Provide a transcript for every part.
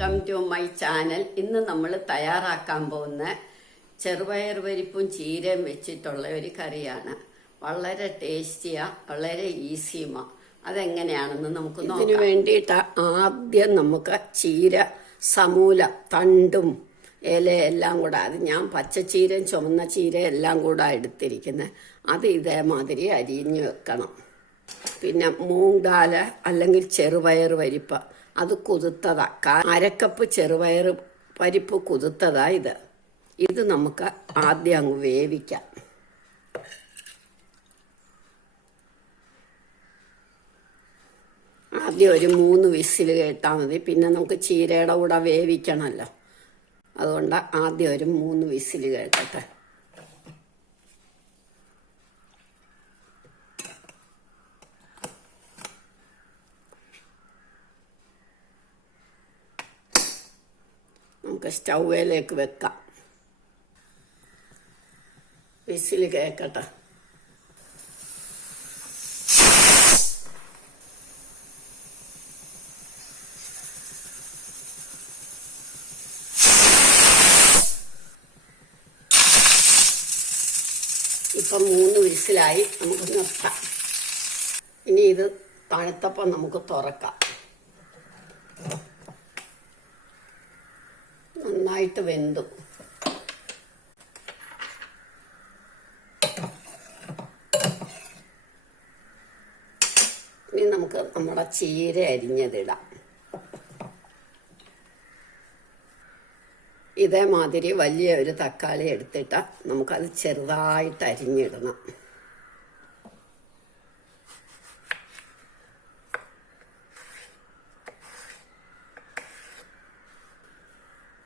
Welcome to my channel. ഇന്ന് നമ്മൾ തയ്യാറാക്കാൻ പോകുന്ന ചെറുപയർ പരിപ്പും ചീരയും വെച്ചിട്ടുള്ള ഒരു കറിയാണ്. വളരെ ടേസ്റ്റിയാ, വളരെ ഈസിയുമാ. അതെങ്ങനെയാണെന്ന് നമുക്ക് നോക്കാം. ഇതിനു വേണ്ടിയിട്ട് ആദ്യം നമുക്ക് ചീര സമൂല തണ്ടും ഇലയെല്ലാം കൂടെ, അത് ഞാൻ പച്ചച്ചീരയും ചുമന്ന ചീരയും എല്ലാം കൂടെ എടുത്തിരിക്കുന്നത്. അത് ഇതേമാതിരി അരിഞ്ഞു വെക്കണം. പിന്നെ മൂങ് ദാല് അല്ലെങ്കിൽ ചെറുപയർ പരിപ്പ്, അത് കുതിർത്തതാ. അരക്കപ്പ് ചെറുപയർ പരിപ്പ് കുതിർത്തതാ ഇത് നമുക്ക് ആദ്യം അങ്ങ് വേവിക്കാം. ആദ്യം ഒരു 3 വിസിൽ കേട്ടാൽ മതി. പിന്നെ നമുക്ക് ചീരയുടെ കൂടെ വേവിക്കണമല്ലോ, അതുകൊണ്ട് ആദ്യം ഒരു 3 വിസിൽ കേൾക്കട്ടെ. നമുക്ക് സ്റ്റൗവിലേക്ക് വെക്കാം. വിസിൽ കേൾക്കട്ടെ. ഇപ്പം 3 വിസിലായി, നമുക്ക് നിർത്താം. ഇനി ഇത് തണുത്തപ്പം നമുക്ക് തുറക്കാം. നന്നായിട്ട് വെന്തു. ഇനി നമുക്ക് നമ്മുടെ ചീര അരിഞ്ഞതിടാം. ഇതേമാതിരി വലിയ ഒരു തക്കാളി എടുത്തിട്ട് നമുക്കത് ചെറുതായിട്ട് അരിഞ്ഞിടണം.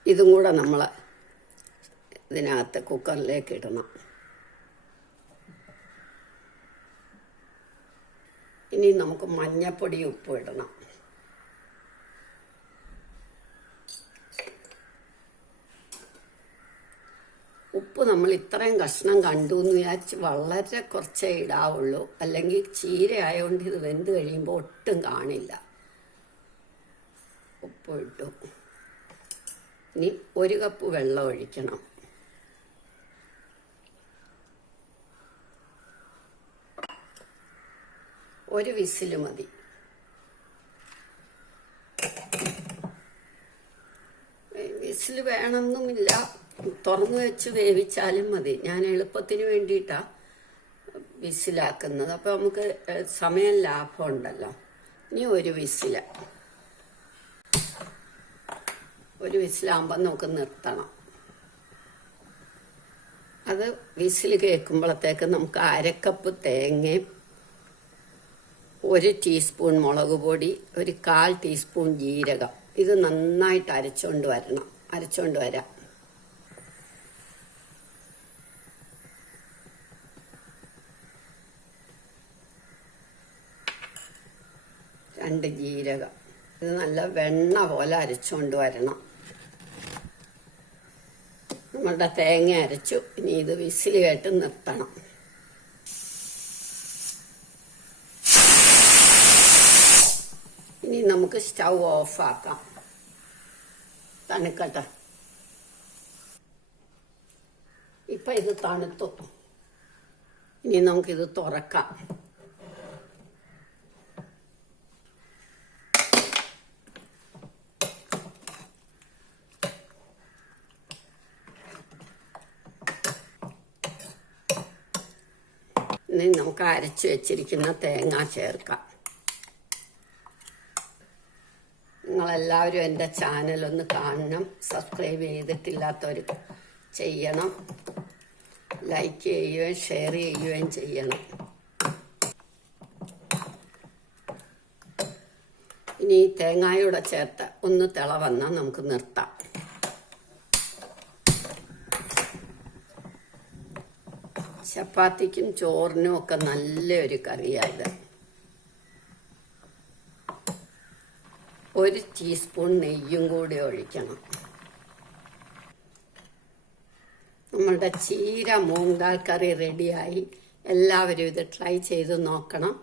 ഇതും കൂടെ നമ്മൾ ഇതിനകത്ത് കുക്കറിലേക്ക് ഇടണം. ഇനി നമുക്ക് മഞ്ഞപ്പൊടി ഉപ്പ് ഇടണം. ഉപ്പ് നമ്മൾ ഇത്രയും കഷ്ണം കണ്ടു എന്ന് വിചാരിച്ച് വളരെ കുറച്ചേ ഇടാവുള്ളൂ, അല്ലെങ്കിൽ ചീര ആയതുകൊണ്ട് ഇത് വെന്ത് കഴിയുമ്പോൾ ഒട്ടും കാണില്ല. ഉപ്പ് ഇട്ടു. ഇനി 1 കപ്പ് വെള്ളം ഒഴിക്കണം. ഒരു വിസിൽ മതി. വിസിൽ വേണമെന്നുമില്ല, തുറന്നു വെച്ച് വേവിച്ചാലും മതി. ഞാൻ എളുപ്പത്തിന് വേണ്ടിയിട്ടാണ് വിസിലാക്കുന്നത്. അപ്പോൾ നമുക്ക് സമയം ലാഭമുണ്ടല്ലോ. ഇനി ഒരു വിസിലാകുമ്പോൾ നമുക്ക് നിർത്തണം. അത് വിസിൽ കേൾക്കുമ്പോഴത്തേക്ക് നമുക്ക് 1/2 കപ്പ് തേങ്ങയും 1 ടീസ്പൂൺ മുളക് പൊടി, 1/4 ടീസ്പൂൺ ജീരകം, ഇത് നന്നായിട്ട് അരച്ചുകൊണ്ട് വരാം. രണ്ട് ജീരകം, ഇത് നല്ല വെണ്ണ പോലെ അരച്ചുകൊണ്ട് വരണം. നമ്മളുടെ തേങ്ങ അരച്ചു. ഇനി ഇത് വിസിൽ കേട്ട് നിർത്തണം. ഇനി നമുക്ക് സ്റ്റൗ ഓഫാക്കാം. തണുക്കട്ടെ. ഇപ്പം ഇത് തണുത്തു. ഇനി നമുക്കിത് തുറക്കാം. ഇനി നമുക്ക് അരച്ചു വെച്ചിരിക്കുന്ന തേങ്ങ ചേർക്കാം. നിങ്ങളെല്ലാവരും എൻ്റെ ചാനലൊന്ന് കാണണം. സബ്സ്ക്രൈബ് ചെയ്തിട്ടില്ലാത്തവർ ചെയ്യണം. ലൈക്ക് ചെയ്യുകയും ഷെയർ ചെയ്യുകയും ചെയ്യണം. ഇനി തേങ്ങായൂടെ ചേർത്ത് ഒന്ന് തിള വന്നാൽ നമുക്ക് നിർത്താം. ചപ്പാത്തിക്കും ചോറിനും ഒക്കെ നല്ലൊരു കറിയായത്. 1 ടീസ്പൂൺ നെയ്യും കൂടി ഒഴിക്കണം. നമ്മളുടെ ചീര മൂങ് ദാൽ കറി റെഡിയായി. എല്ലാവരും ഇത് ട്രൈ ചെയ്ത് നോക്കണം.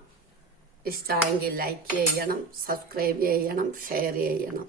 ഇഷ്ടമായെങ്കിൽ ലൈക്ക് ചെയ്യണം, സബ്സ്ക്രൈബ് ചെയ്യണം, ഷെയർ ചെയ്യണം.